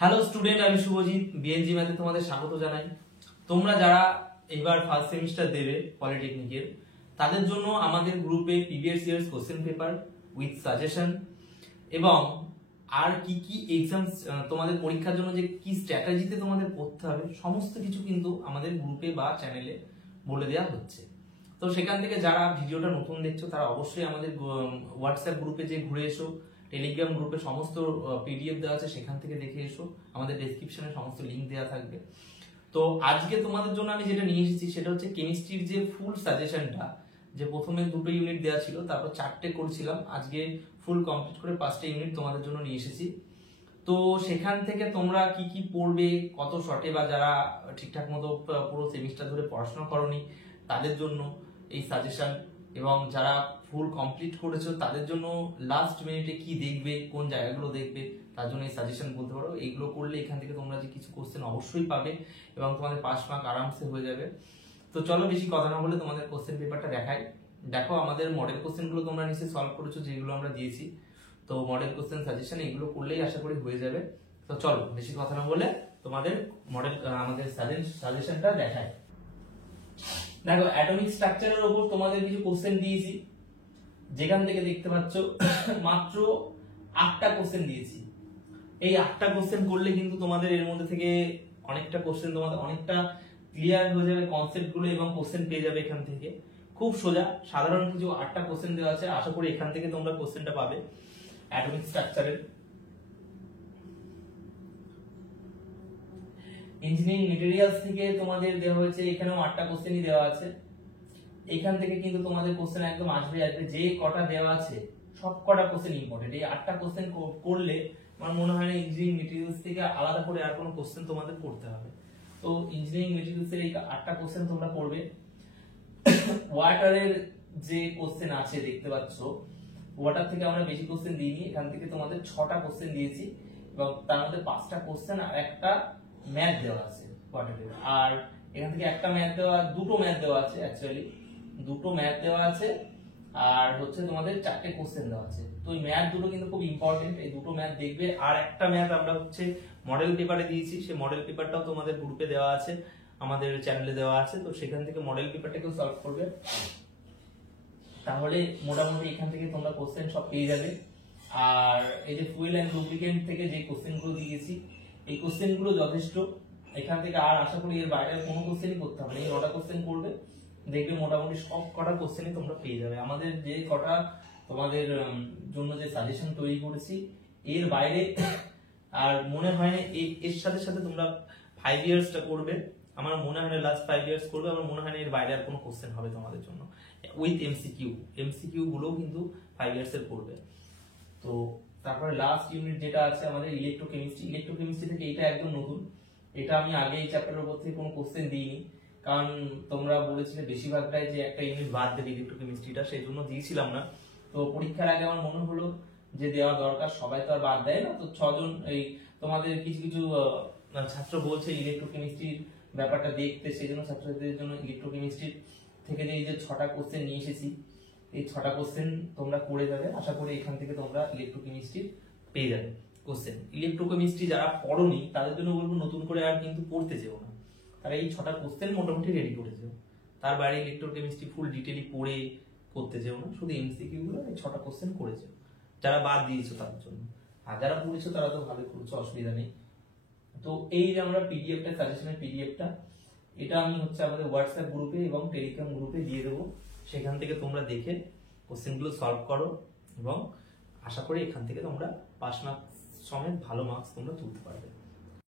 Hello student, আমি Subhajit BNG ম্যাথে তোমাদের স্বাগত জানাই। তোমরা যারা এবার ফার্স্ট সেমিস্টার দেবে পলিটেকনিকের, তাদের জন্য আমাদের গ্রুপে previous years question paper with suggestion এবং আর কি কি এক্সাম তোমাদের পরীক্ষার জন্য যে কি স্ট্র্যাটেজিতে তোমাদের পড়তে হবে সমস্ত কিছু কিন্তু আমাদের গ্রুপে বা চ্যানেলে বলে দেওয়া হচ্ছে। তো সেখান থেকে যারা ভিডিওটা নতুন দেখছো তারা অবশ্যই আমাদের হোয়াটসঅ্যাপ গ্রুপে যে ঘুরে এসো, টেলিগ্রাম গ্রুপে সমস্ত পিডিএফ দেওয়া আছে সেখান থেকে দেখে এসো, আমাদের ডেসক্রিপশনে সমস্ত লিংক দেওয়া থাকবে। তো আজকে তোমাদের জন্য আমি যেটা নিয়ে এসেছি সেটা হচ্ছে কেমিস্ট্রির যে ফুল সাজেশনটা, যে প্রথমে 2টো ইউনিট দেওয়া ছিল, তারপর 4টে করছিলাম, আজকে ফুল কমপ্লিট করে 5টে ইউনিট তোমাদের জন্য নিয়ে এসেছি। তো সেখান থেকে তোমরা কি কি পড়বে, কত শর্টে, বা যারা ঠিকঠাক মতো পুরো সেমিস্টার ধরে পড়াশোনা করনি তাদের জন্য এই সাজেশন, এবং যারা ফুল কমপ্লিট করেছো তাদের জন্য লাস্ট মিনিটে কি দেখবে, কোন জায়গাগুলো দেখবে, তার জন্য এই সাজেশন বলতে পারো। এইগুলো করলে এখান থেকে তোমরা যে কিছু কোশ্চেন অবশ্যই পাবে এবং তোমাদের পাস মার্ক আরামসে হয়ে যাবে। তো চলো বেশি কথা না বলে তোমাদের কোশ্চেন পেপারটা দেখাই। দেখো আমাদের মডেল কোশ্চেনগুলো তোমরা নিশ্চয়ই সলভ করেছো, যেগুলো আমরা দিয়েছি। তো মডেল কোশ্চেন সাজেশন এগুলো করলেই আশা করি হয়ে যাবে। তো চলো বেশি কথা না বলে তোমাদের মডেল আমাদের সাজেশনটা দেখাই। দেখো অ্যাটমিক স্ট্রাকচারের উপর তোমাদের কিছু কোশ্চেন দিয়েছি, যেখান থেকে দেখতে পাচ্ছ মাত্র 8টা কোশ্চেন দিয়েছি। এই 8টা কোশ্চেন করলে কিন্তু তোমাদের এর মধ্যে থেকে অনেকটা কোশ্চেন তোমাদের অনেকটা ক্লিয়ার হয়ে যাবে কনসেপ্ট গুলো, এবং কোশ্চেন পেয়ে যাবে এখান থেকে। খুব সোজা সাধারণ কিছু 8টা কোশ্চেন দেওয়া আছে, আশা করি এখান থেকে তোমরা কোশ্চেনটা পাবে অ্যাটমিক স্ট্রাকচারের। ইঞ্জিনিয়ারিং মেটেরিয়ালস থেকে তোমাদের দেওয়া হয়েছে, এখানেও 8টা কোশ্চেনই দেওয়া আছে। এখান থেকে কিন্তু তোমাদের কোশ্চেন একদম আসবে। যে কটা দেওয়া আছে সব কটা কোশ্চেন ইম্পর্টেন্ট। এই 8টা কোশ্চেন করলে আমার মনে হয় না ইঞ্জিনিয়ারিং মেটেরিয়ালস থেকে আলাদা করে আর কোনো কোশ্চেন তোমাদের করতে হবে। তো ইঞ্জিনিয়ারিং মেটেরিয়ালস এর এই 8টা কোশ্চেন তোমরা করবে। ওয়াটারের যে কোশ্চেন আছে দেখতে পাচ্ছ, ওয়াটার থেকে আমরা বেশি কোশ্চেন দিইনি, এখান থেকে তোমাদের 6টা কোশ্চেন দিয়েছি, এবং তার মধ্যে 5টা কোশ্চেন আর একটা ম্যাথ দেওয়া আছে ওয়াটারের। আর এখান থেকে একটা ম্যাথ দেওয়া, 2টো ম্যাথ দেওয়া আছে, অ্যাকচুয়ালি 2টো ম্যাথ দেওয়া আছে, আর হচ্ছে তোমাদের 4টে কোশ্চেন দেওয়া আছে। তো এই ম্যাথ দুটো কিন্তু খুব ইম্পর্টেন্ট, এই 2টো ম্যাথ দেখবে। আর একটা ম্যাথ আমরা হচ্ছে মডেল পেপারে দিয়েছি, সেই মডেল পেপারটাও তোমাদের গ্রুপে দেওয়া আছে, আমাদের চ্যানেলে দেওয়া আছে। তো সেখান থেকে মডেল পেপারটাকেও সলভ করবে, তাহলে মোটামুটি এখান থেকে তোমরা কোশ্চেন সব পেয়ে যাবে। আর এই যে ফুয়েল এন্ড লুব্রিকেন্ট থেকে যে কোশ্চেনগুলো দিয়েছি, এই কোশ্চেনগুলো যথেষ্ট। এখান থেকে আর আশা করি এর বাইরে কোনো কোশ্চেনই করতে হবে না, এই 9টা কোশ্চেন করবে, দেখবে মোটামুটি সব কটা কোশ্চেনই তোমরা পেয়ে যাবে। আমাদের যে কটা তোমাদের জন্য যে সাজেশন তৈরি করেছি এর বাইরে আর মনে হয় না, এর সাথে সাথে তোমরা 5 ইয়ার্সটা করবে, আমার মনে হয় না লাস্ট 5 ইয়ার্স করবে, আমার মনে হয় না এর বাইরে আর কোনো কোশ্চেন হবে তোমাদের জন্য উইথ এমসিকিউ গুলোও কিন্তু 5 ইয়ার্স এর করবে। তো তারপরে লাস্ট ইউনিট যেটা আছে আমাদের ইলেকট্রোকেমিস্ট্রি থেকে, এটা একদম নতুন। এটা আমি আগে এই চ্যাপ্টারের উপর থেকে কোনো কোশ্চেন দিইনি, কারণ তোমরা বলেছিলে বেশিরভাগটাই যে একটা ইউনিট বাদ দেবে ইলেকট্রোকেমিস্ট্রিটা, সেই জন্য দিয়েছিলাম না। তো পরীক্ষার আগে আমার মনে হলো যে দেওয়া দরকার, সবাই তো আর বাদ দেয় না। তো 6জন এই তোমাদের কিছু কিছু ছাত্র বলছে ইলেকট্রোকেমিস্ট্রির ব্যাপারটা দেখতে, সেই জন্য ছাত্রছাত্রীদের জন্য ইলেকট্রোকেমিস্ট্রি থেকে যে এই যে 6টা কোশ্চেন নিয়ে এসেছি, এই 6টা কোশ্চেন তোমরা করে যাবে। আশা করি এখান থেকে তোমরা ইলেকট্রোকেমিস্ট্রি পেয়ে যাবে কোশ্চেন। ইলেকট্রোকেমিস্ট্রি যারা পড়োনি তাদের জন্য বলবো নতুন করে আর কিন্তু পড়তে যেও না, তারা এই 6টা কোশ্চেন মোটামুটি রেডি করে যেও। তার বাইরে ইলেকট্রোকেমিস্ট্রি ফুল ডিটেইলি পড়ে করতে যেও না, শুধু এমসিকিউ গুলো এই 6টা কোশ্চেন করে যেও, যারা বাদ দিয়েছো তাদের জন্য। আর যারা পড়েছো তারা তো ভালো করছো, অসুবিধা নেই। তো এই যে আমরা পিডিএফটা, সাজেশনের পিডিএফটা, এটা আমি হচ্ছে আমাদের হোয়াটসঅ্যাপ গ্রুপে এবং টেলিগ্রাম গ্রুপে দিয়ে দেবো। সেখান থেকে তোমরা দেখে কোশ্চেনগুলো সলভ করো, এবং আশা করি এখান থেকে তোমরা পাস মার্কস সমেত ভালো মার্কস তোমরা তুলতে পারবে।